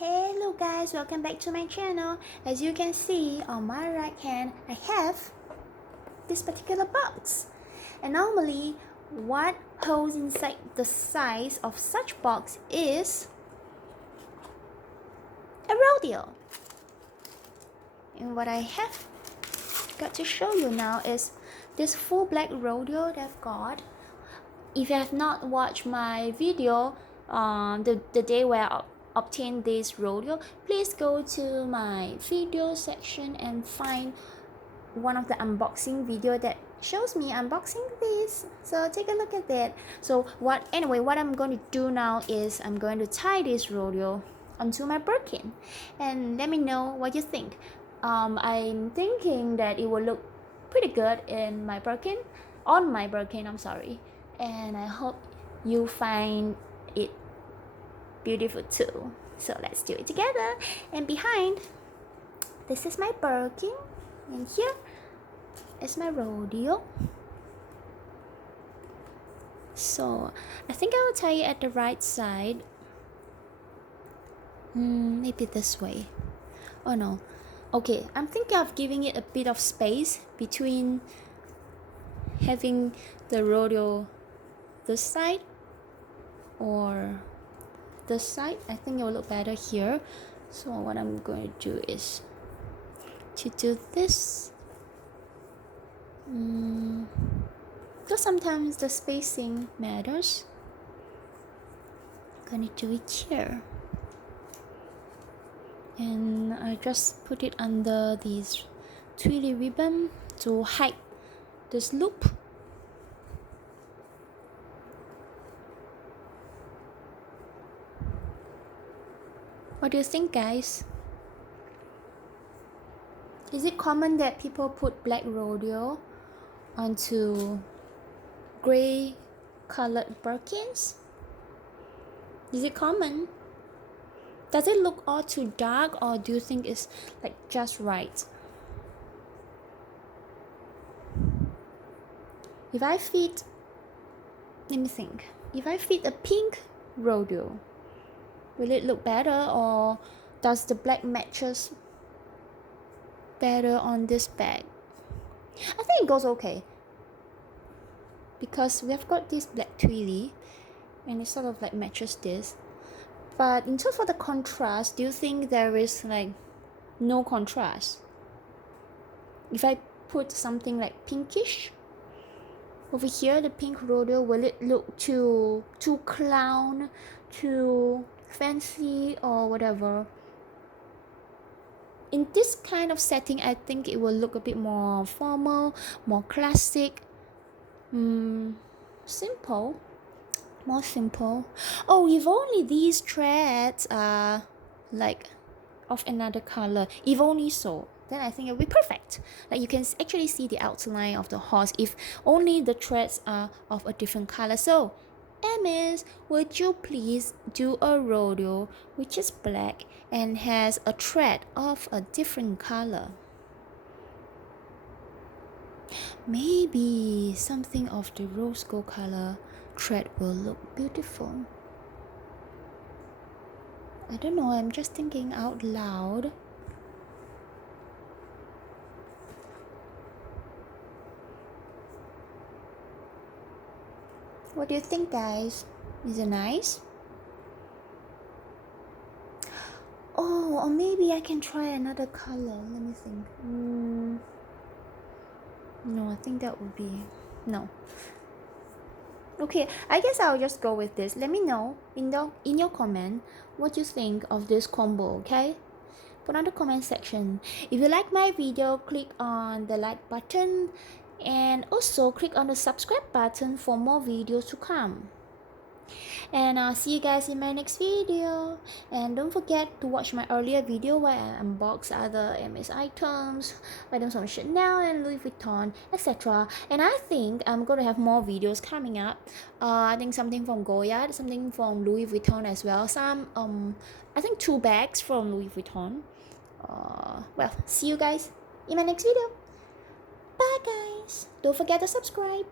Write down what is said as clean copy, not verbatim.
Hello guys, welcome back to my channel. As you can see on my right hand, I have this particular box. And normally, what holds inside the size of such box is a rodeo. And what I have got to show you now is this full black rodeo that I've got. If you have not watched my video the day where I obtained this rodeo, please go to my video section and find one of the unboxing video that shows me unboxing this. So take a look at that. So what I'm going to do now is I'm going to tie this rodeo onto my Birkin and let me know what you think. I'm thinking that it will look pretty good in my Birkin, on my Birkin, I'm sorry. And I hope you find it beautiful too. So let's do it together. And behind, this is my Birkin, and here is my rodeo. So I think I will tie it at the right side. Maybe this way. Oh no. Okay, I'm thinking of giving it a bit of space between having the rodeo this side or this side. I think it will look better here. So what I'm going to do is to do this. Because sometimes the spacing matters. I'm gonna do it here. And I just put it under this twirly ribbon to hide this loop. What do you think, guys? Is it common that people put black rodeo onto gray colored Birkins? Is it common? Does it look all too dark, or do you think it's like just right? If I fit a pink rodeo, will it look better, or does the black matches better on this bag? I think it goes okay, because we have got this black twirly and it sort of like matches this. But in terms of the contrast, do you think there is like no contrast? If I put something like pinkish over here, the pink rodeo, will it look too clown, too fancy, or whatever? In this kind of setting, I think it will look a bit more formal, more classic, simple, more simple. Oh, if only these threads are like of another color, if only so, then I think it will be perfect. Like you can actually see the outline of the horse if only the threads are of a different color. So Hermes, would you please do a rodeo which is black and has a thread of a different color? Maybe something of the rose gold color thread will look beautiful. I don't know, I'm just thinking out loud. What do you think, guys? Is it nice? Oh, or maybe I can try another color. Let me think. No, I think that would be... no. Okay, I guess I'll just go with this. Let me know in your comment what you think of this combo, okay? Put on the comment section. If you like my video, click on the like button and also click on the subscribe button for more videos to come. And I'll see you guys in my next video. And don't forget to watch my earlier video where I unbox other Hermes items from Chanel and Louis Vuitton, etc. And I think I'm going to have more videos coming up. I think something from Goya, something from Louis Vuitton as well. I think 2 bags from Louis Vuitton. Well, see you guys in my next video. Bye guys. Don't forget to subscribe.